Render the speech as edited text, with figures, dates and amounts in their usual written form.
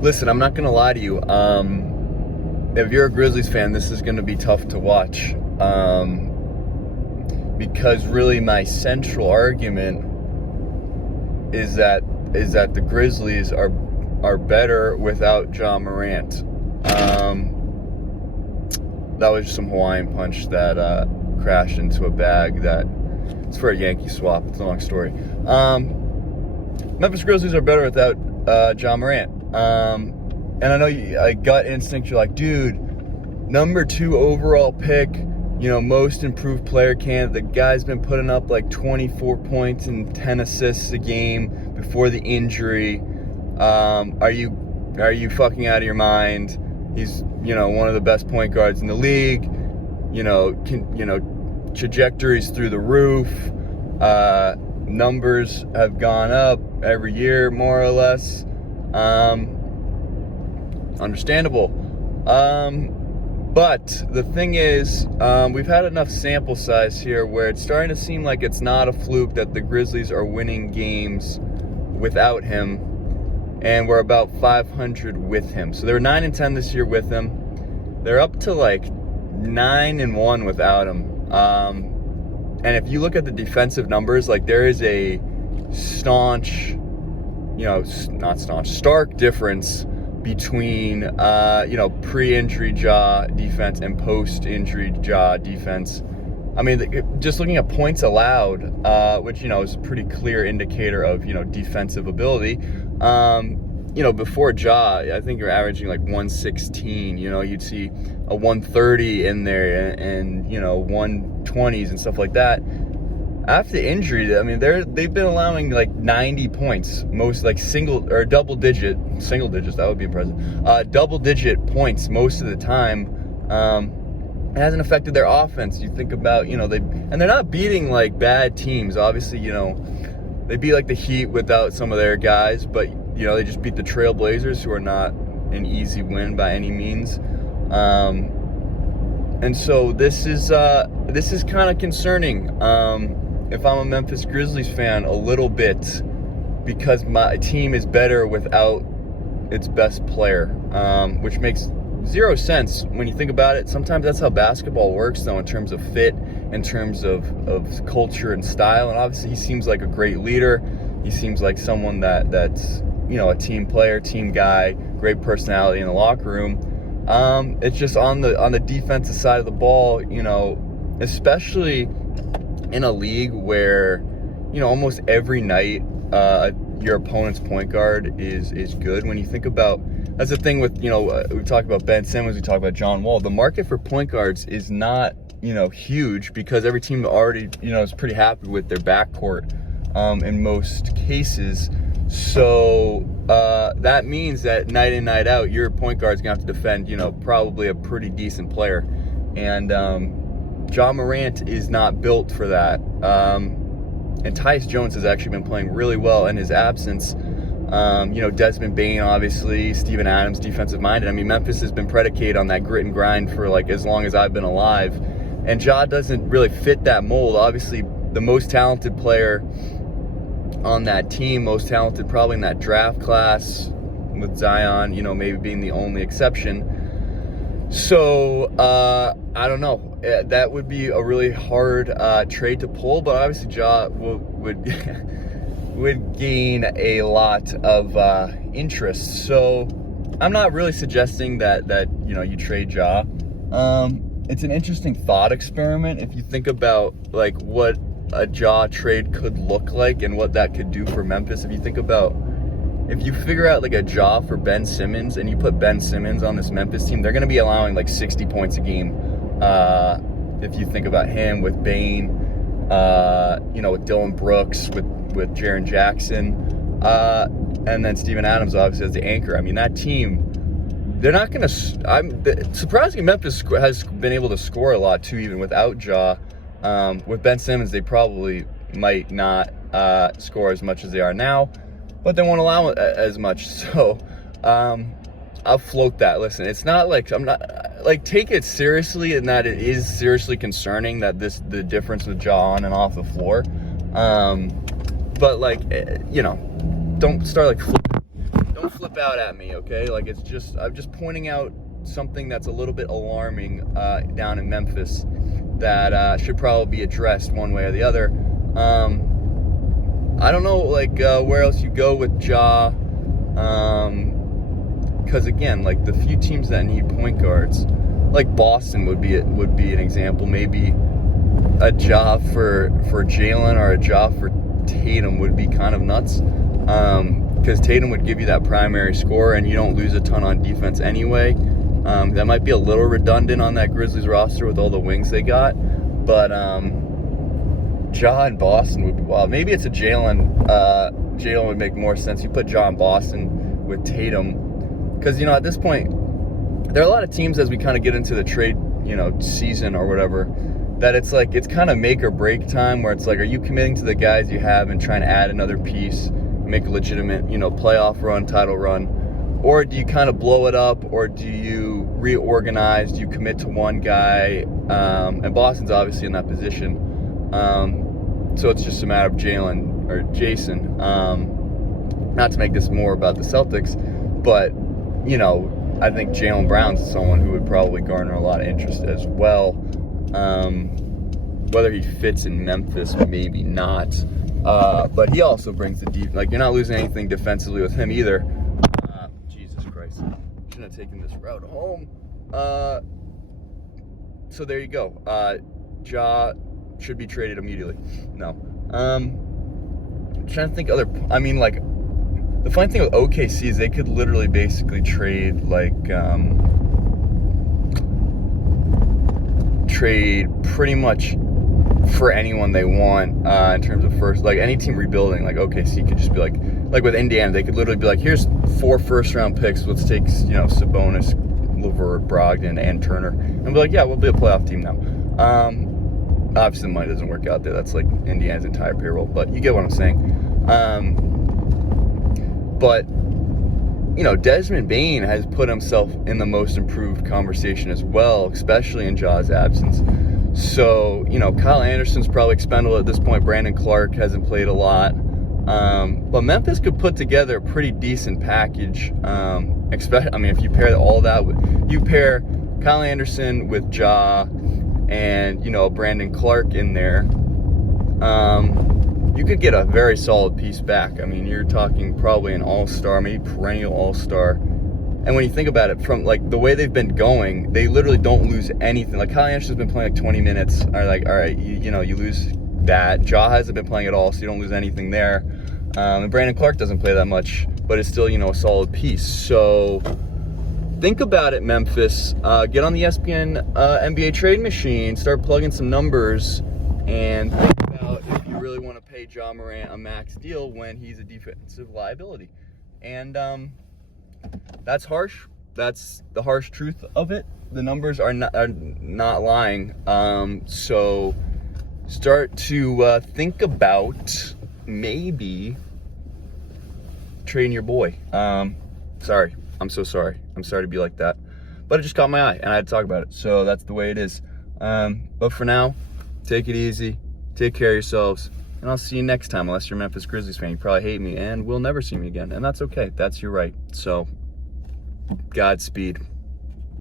Listen, I'm not going to lie to you. If you're a Grizzlies fan, this is going to be tough to watch. Because really my central argument is that the Grizzlies are better without Ja Morant. That was just some Hawaiian punch that crashed into a bag that it's for a Yankee swap. It's a long story. Memphis Grizzlies are better without Ja Morant. And I know gut instinct, you're like, dude, number 2 overall pick, most improved player candidate. The guy's been putting up like 24 points and 10 assists a game before the injury. Are you fucking out of your mind? He's, one of the best point guards in the league. Trajectories through the roof. Numbers have gone up every year, more or less. Understandable. But the thing is, we've had enough sample size here where it's starting to seem like it's not a fluke that the Grizzlies are winning games without him, and we're about 500 with him. So they were 9-10 this year with him. They're up to like 9-1 without him. And if you look at the defensive numbers, like there is a stark difference between, pre-injury Ja defense and post-injury Ja defense. I mean, just looking at points allowed, which, is a pretty clear indicator of, defensive ability. Before Ja, I think you're averaging like 116, you'd see a 130 in there and 120s and stuff like that. After the injury, I mean, they've been allowing like 90 points, most like single digits, that would be impressive. Double digit points most of the time. It hasn't affected their offense. You think about, they're not beating like bad teams. Obviously, they beat like the Heat without some of their guys, but they just beat the Trailblazers, who are not an easy win by any means. And so this is kind of concerning. If I'm a Memphis Grizzlies fan, a little bit, because my team is better without its best player, which makes zero sense when you think about it. Sometimes that's how basketball works, though, in terms of fit, in terms of culture and style. And obviously, he seems like a great leader. He seems like someone that's a team player, team guy, great personality in the locker room. It's just on the defensive side of the ball, especially in a league where, almost every night your opponent's point guard is good. When you think about, that's the thing with, we talk about Ben Simmons, we talk about John Wall. The market for point guards is not, huge, because every team already, is pretty happy with their backcourt in most cases. So that means that night in, night out, your point guard's going to have to defend, probably a pretty decent player. And Ja Morant is not built for that. And Tyus Jones has actually been playing really well in his absence. Desmond Bane, obviously, Steven Adams, defensive minded. I mean, Memphis has been predicated on that grit and grind for like as long as I've been alive. And Ja doesn't really fit that mold. Obviously, the most talented player on that team, most talented probably in that draft class, with Zion, maybe being the only exception. So, I don't know. That would be a really hard trade to pull, but obviously Ja would gain a lot of interest. So I'm not really suggesting that you trade Ja. It's an interesting thought experiment if you think about like what a Ja trade could look like and what that could do for Memphis. If you figure out like a Ja for Ben Simmons and you put Ben Simmons on this Memphis team, they're going to be allowing like 60 points a game. If you think about him with Bane, with Dylan Brooks, with Jaren Jackson, and then Steven Adams obviously as the anchor. I mean, that team, they're not going to. Surprisingly, Memphis has been able to score a lot too, even without Ja. With Ben Simmons, they probably might not score as much as they are now, but they won't allow as much. So I'll float that. Listen, it's not like I'm not like take it seriously, in that it is seriously concerning that the difference with Ja on and off the floor. But like don't start like don't flip out at me, okay? Like, I'm just pointing out something that's a little bit alarming down in Memphis that should probably be addressed one way or the other. I don't know, like, where else you go with Ja, because again, like, the few teams that need point guards, like Boston would be an example. Maybe a Ja for Jalen or a Ja for Tatum would be kind of nuts, because Tatum would give you that primary score, and you don't lose a ton on defense anyway. That might be a little redundant on that Grizzlies roster with all the wings they got, but Ja in Boston would be wild. Maybe it's a Jalen. Jalen would make more sense. You put Ja in Boston with Tatum, because at this point, there are a lot of teams as we kind of get into the trade season or whatever, that it's like it's kind of make or break time, where it's like, are you committing to the guys you have and trying to add another piece, make a legitimate playoff run, title run, or do you kind of blow it up, or do you reorganize? Do you commit to one guy? And Boston's obviously in that position. So it's just a matter of Jalen or Jason. Not to make this more about the Celtics, but I think Jaylen Brown's someone who would probably garner a lot of interest as well. Whether he fits in Memphis, maybe not. But he also brings the deep. Like, you're not losing anything defensively with him either. Jesus Christ, shouldn't have taken this route home. So there you go. Ja should be traded immediately. No. I'm trying to think other. I mean, like, the funny thing with OKC is they could literally basically trade pretty much for anyone they want in terms of first. Like, any team rebuilding, like OKC could just be like with Indiana, they could literally be like, here's 4 first-round picks. Let's take Sabonis, LeVert, Brogdon, and Turner, and be like, yeah, we'll be a playoff team now. Obviously, the money doesn't work out there. That's like Indiana's entire payroll, but you get what I'm saying. But Desmond Bane has put himself in the most improved conversation as well, especially in Ja's absence. So, Kyle Anderson's probably expendable at this point. Brandon Clark hasn't played a lot. But Memphis could put together a pretty decent package. If you pair all that you pair Kyle Anderson with Ja and, Brandon Clark in there, you could get a very solid piece back. I mean, you're talking probably an all-star, maybe perennial all-star. And when you think about it, from like the way they've been going, they literally don't lose anything. Like, Kyle Anderson's been playing like 20 minutes. Or like, all right, you lose that. Ja hasn't been playing at all, so you don't lose anything there. And Brandon Clark doesn't play that much, but it's still, a solid piece. So think about it, Memphis. Get on the ESPN NBA trade machine, start plugging some numbers, and think about if you really want to pay Ja Morant a max deal when he's a defensive liability. And that's harsh. That's the harsh truth of it. The numbers are not lying. So start to think about maybe trading your boy. Sorry. I'm so sorry. I'm sorry to be like that. But it just caught my eye, and I had to talk about it. So that's the way it is. But for now, take it easy. Take care of yourselves. And I'll see you next time. Unless you're a Memphis Grizzlies fan, you probably hate me and will never see me again. And that's okay. That's your right. So, Godspeed.